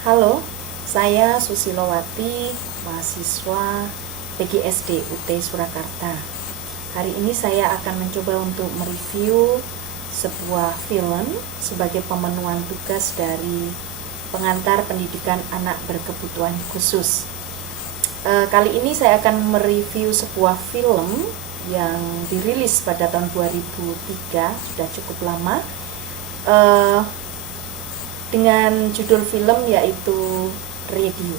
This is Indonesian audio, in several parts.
Halo, saya Susilowati, mahasiswa PGSD UT Surakarta. Hari ini saya akan mencoba untuk mereview sebuah film sebagai pemenuhan tugas dari pengantar pendidikan anak berkebutuhan khusus. Kali ini saya akan mereview sebuah film yang dirilis pada tahun 2003, sudah cukup lama, dengan judul film yaitu Radio.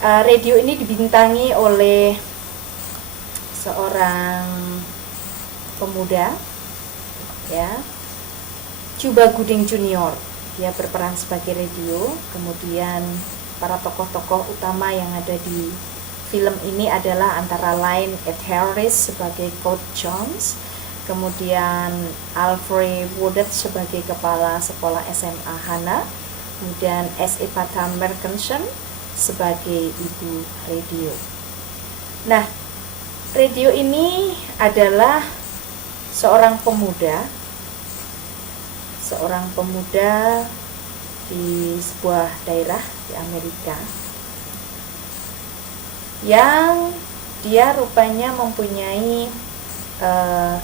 Radio ini dibintangi oleh seorang pemuda, ya, Cuba Gooding Jr. Dia berperan sebagai Radio. Kemudian para tokoh-tokoh utama yang ada di film ini adalah antara lain Ed Harris sebagai Coach Jones, kemudian Alfred Woodard sebagai kepala sekolah SMA Hana, kemudian S.E. Pata Merkensen sebagai ibu Radio. Nah, Radio ini adalah seorang pemuda di sebuah daerah di Amerika yang dia rupanya mempunyai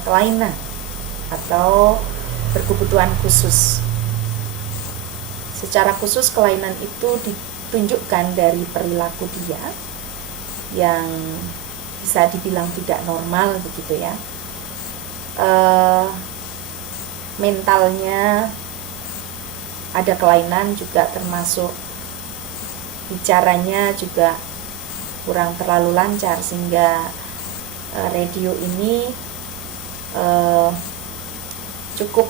kelainan atau berkebutuhan khusus. Secara khusus kelainan itu ditunjukkan dari perilaku dia yang bisa dibilang tidak normal begitu ya. Mentalnya ada kelainan juga, termasuk bicaranya juga kurang terlalu lancar, sehingga Radio ini cukup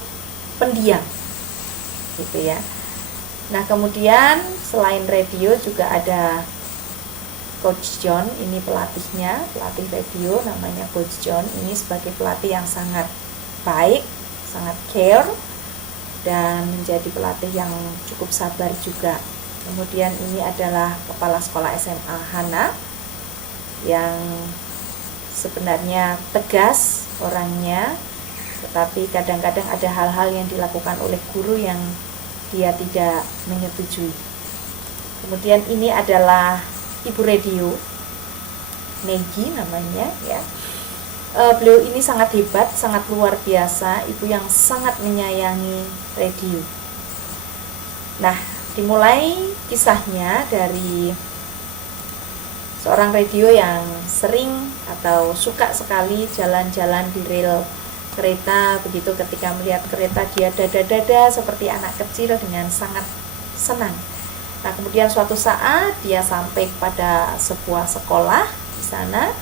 pendiam gitu ya. Nah, kemudian selain Radio juga ada Coach John, ini pelatihnya, pelatih Radio namanya Coach John. Ini sebagai pelatih yang sangat baik, sangat care, dan menjadi pelatih yang cukup sabar juga. Kemudian ini adalah kepala sekolah SMA Hana yang sebenarnya tegas orangnya, tetapi kadang-kadang ada hal-hal yang dilakukan oleh guru yang dia tidak menyetujui. Kemudian ini adalah ibu Radio, Negi namanya ya. Beliau ini sangat hebat, sangat luar biasa, ibu yang sangat menyayangi Radio. Nah, dimulai kisahnya dari seorang Radio yang sering atau suka sekali jalan-jalan di rel kereta begitu. Ketika melihat kereta dia dada-dada seperti anak kecil dengan sangat senang. Nah, kemudian suatu saat dia sampai pada sebuah sekolah. Di sana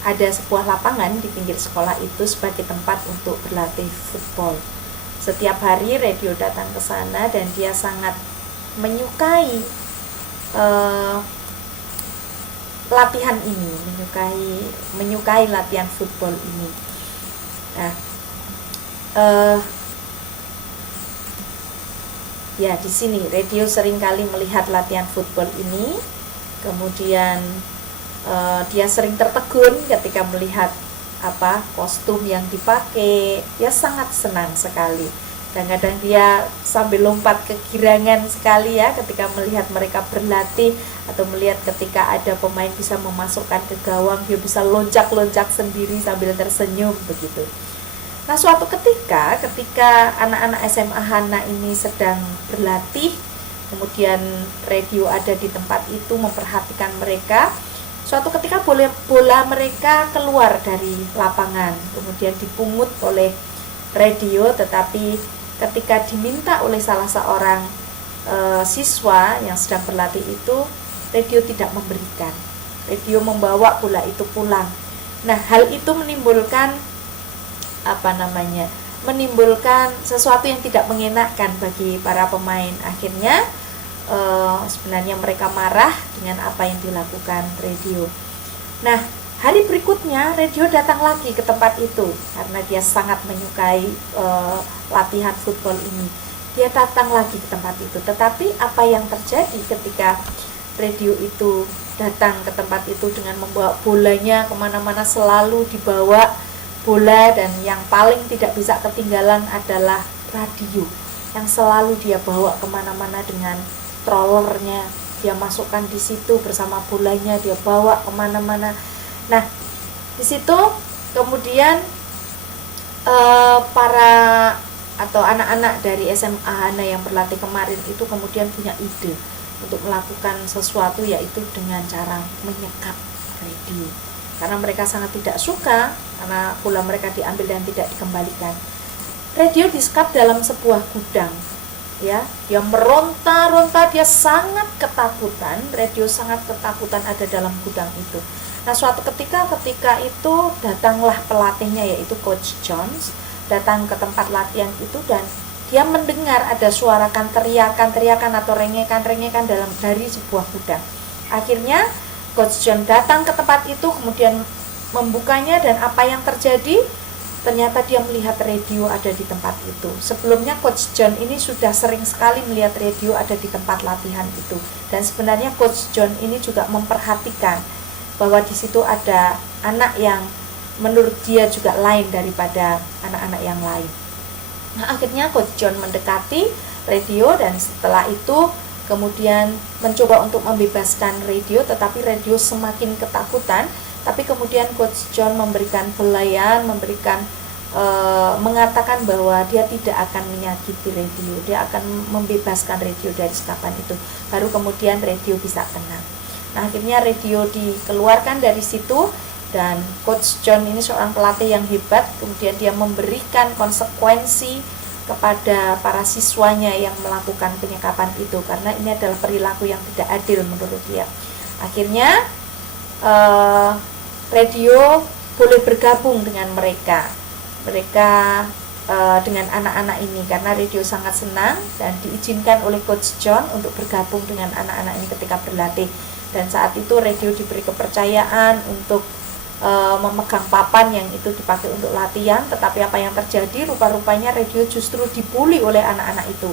ada sebuah lapangan di pinggir sekolah itu sebagai tempat untuk berlatih football. Setiap hari Radio datang ke sana dan dia sangat menyukai latihan ini, menyukai latihan football ini. Nah, ya di sini Radio seringkali melihat latihan football ini, kemudian dia sering tertegun ketika melihat kostum yang dipakai. Dia sangat senang sekali. Kadang-kadang dia sambil lompat kegirangan sekali ya ketika melihat mereka berlatih, atau melihat ketika ada pemain bisa memasukkan ke gawang, dia bisa loncat-loncat sendiri sambil tersenyum begitu. Nah, suatu ketika anak-anak SMA Hana ini sedang berlatih, kemudian Radio ada di tempat itu memperhatikan mereka. Suatu ketika bola mereka keluar dari lapangan, kemudian dipungut oleh Radio, tetapi ketika diminta oleh salah seorang siswa yang sedang berlatih itu, Radio tidak memberikan. Radio membawa bola itu pulang. Nah, hal itu menimbulkan sesuatu yang tidak mengenakan bagi para pemain. Akhirnya sebenarnya mereka marah dengan apa yang dilakukan Radio. Nah, hari berikutnya Radio datang lagi ke tempat itu karena dia sangat menyukai latihan football ini. Dia datang lagi ke tempat itu. Tetapi apa yang terjadi ketika Radio itu datang ke tempat itu dengan membawa bolanya kemana-mana, selalu dibawa bola, dan yang paling tidak bisa ketinggalan adalah radio. yang selalu dia bawa kemana-mana dengan trollernya, dia masukkan di situ bersama bolanya, dia bawa kemana-mana. Nah, di situ kemudian para atau anak-anak dari SMA Hana yang berlatih kemarin itu kemudian punya ide untuk melakukan sesuatu, yaitu dengan cara menyekap radio, karena mereka sangat tidak suka karena bola mereka diambil dan tidak dikembalikan. Radio disekap dalam sebuah gudang, ya, dia meronta-ronta, dia sangat ketakutan, radio sangat ketakutan ada dalam gudang itu. Nah, suatu ketika itu datanglah pelatihnya, yaitu Coach Jones, datang ke tempat latihan itu, dan dia mendengar ada suarakan teriakan atau rengekan dari sebuah gudang. Akhirnya Coach John datang ke tempat itu, kemudian membukanya, dan apa yang terjadi? Ternyata dia melihat radio ada di tempat itu. Sebelumnya Coach John ini sudah sering sekali melihat radio ada di tempat latihan itu. Dan sebenarnya Coach John ini juga memperhatikan bahwa di situ ada anak yang menurut dia juga lain daripada anak-anak yang lain. Nah, akhirnya Coach John mendekati radio, dan setelah itu kemudian mencoba untuk membebaskan radio, tetapi radio semakin ketakutan. Tapi kemudian Coach John memberikan belayan, mengatakan bahwa dia tidak akan menyakiti radio, dia akan membebaskan radio dari sekapan itu. Baru kemudian radio bisa tenang. Nah, akhirnya radio dikeluarkan dari situ, dan Coach John ini seorang pelatih yang hebat. Kemudian dia memberikan konsekuensi kepada para siswanya yang melakukan penyekapan itu, karena ini adalah perilaku yang tidak adil menurut dia. Akhirnya radio boleh bergabung dengan mereka dengan anak-anak ini, karena radio sangat senang dan diizinkan oleh Coach John untuk bergabung dengan anak-anak ini ketika berlatih. Dan saat itu radio diberi kepercayaan untuk memegang papan yang itu dipakai untuk latihan. Tetapi apa yang terjadi? Rupa-rupanya radio justru dibully oleh anak-anak itu.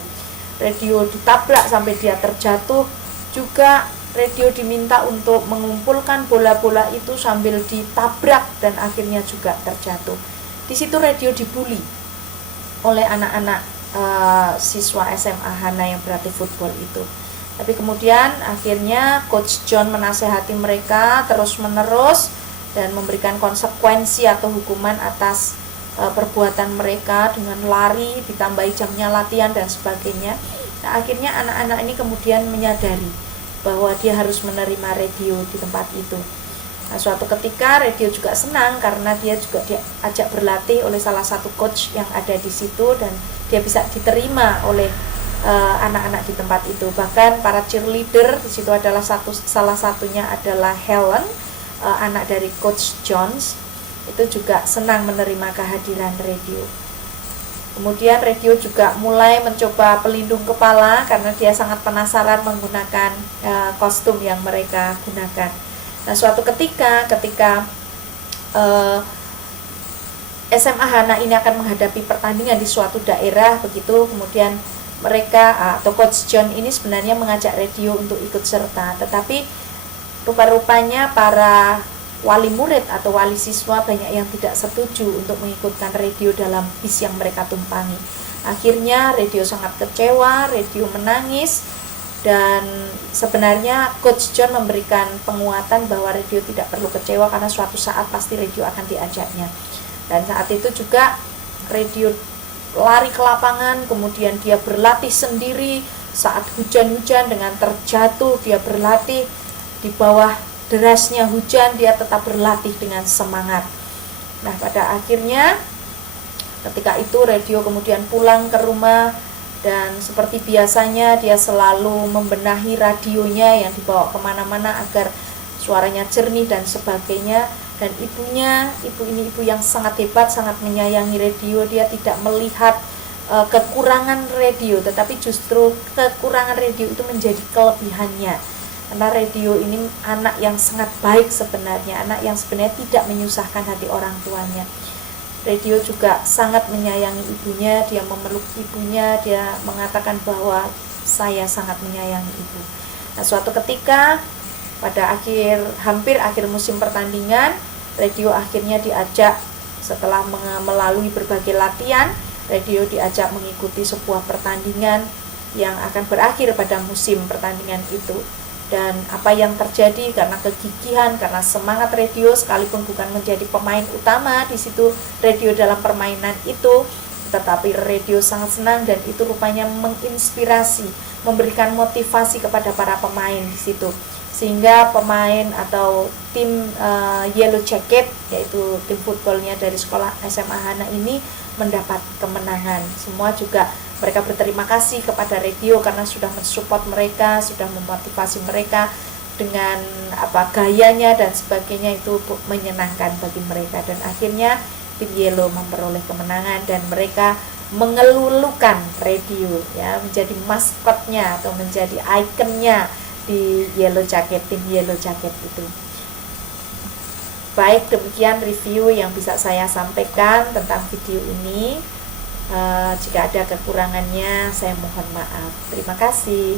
Radio ditabrak sampai dia terjatuh. Juga radio diminta untuk mengumpulkan bola-bola itu sambil ditabrak, dan akhirnya juga terjatuh. Di situ radio dibully oleh anak-anak siswa SMA Hana yang berlatih football itu. Tapi kemudian akhirnya Coach John menasehati mereka terus-menerus dan memberikan konsekuensi atau hukuman atas perbuatan mereka dengan lari, ditambahi jamnya latihan dan sebagainya. Nah, akhirnya anak-anak ini kemudian menyadari bahwa dia harus menerima radio di tempat itu. Nah, suatu ketika radio juga senang karena dia juga diajak berlatih oleh salah satu coach yang ada di situ, dan dia bisa diterima oleh anak-anak di tempat itu. Bahkan para cheerleader di situ adalah salah satunya adalah Helen, anak dari Coach Jones, itu juga senang menerima kehadiran radio. Kemudian radio juga mulai mencoba pelindung kepala karena dia sangat penasaran menggunakan kostum yang mereka gunakan. Nah, suatu ketika SMA Hana ini akan menghadapi pertandingan di suatu daerah begitu, kemudian mereka atau Coach John ini sebenarnya mengajak radio untuk ikut serta, tetapi rupa-rupanya para wali murid atau wali siswa banyak yang tidak setuju untuk mengikutkan radio dalam bis yang mereka tumpangi. Akhirnya radio sangat kecewa, radio menangis, dan sebenarnya Coach John memberikan penguatan bahwa radio tidak perlu kecewa karena suatu saat pasti radio akan diajaknya. Dan saat itu juga radio lari ke lapangan, kemudian dia berlatih sendiri saat hujan-hujan dengan terjatuh, dia berlatih di bawah derasnya hujan, dia tetap berlatih dengan semangat. Nah, pada akhirnya ketika itu radio kemudian pulang ke rumah, dan seperti biasanya dia selalu membenahi radionya yang dibawa kemana-mana agar suaranya jernih dan sebagainya. Dan ibu ini ibu yang sangat hebat, sangat menyayangi radio. Dia tidak melihat kekurangan radio, tetapi justru kekurangan radio itu menjadi kelebihannya. Karena radio ini anak yang sangat baik sebenarnya, anak yang sebenarnya tidak menyusahkan hati orang tuanya. Radio juga sangat menyayangi ibunya, dia memeluk ibunya, dia mengatakan bahwa saya sangat menyayangi ibu. Nah, suatu ketika pada hampir akhir musim pertandingan, radio akhirnya diajak setelah melalui berbagai latihan, Radio diajak mengikuti sebuah pertandingan yang akan berakhir pada musim pertandingan itu. Dan apa yang terjadi karena kegigihan, karena semangat Radio, sekalipun bukan menjadi pemain utama di situ Radio dalam permainan itu, tetapi Radio sangat senang dan itu rupanya menginspirasi, memberikan motivasi kepada para pemain di situ, sehingga pemain atau tim Yellow Jacket, yaitu tim footballnya dari sekolah SMA Hana ini, mendapat kemenangan. Semua juga mereka berterima kasih kepada Radio karena sudah mensupport mereka, sudah memotivasi mereka dengan gayanya dan sebagainya, itu menyenangkan bagi mereka. Dan akhirnya tim Yellow memperoleh kemenangan dan mereka mengelulukan Radio ya, menjadi maskotnya atau menjadi ikonnya di Yellow Jacket, tim Yellow Jacket itu. Baik, demikian review yang bisa saya sampaikan tentang video ini. Jika ada kekurangannya, saya mohon maaf. Terima kasih.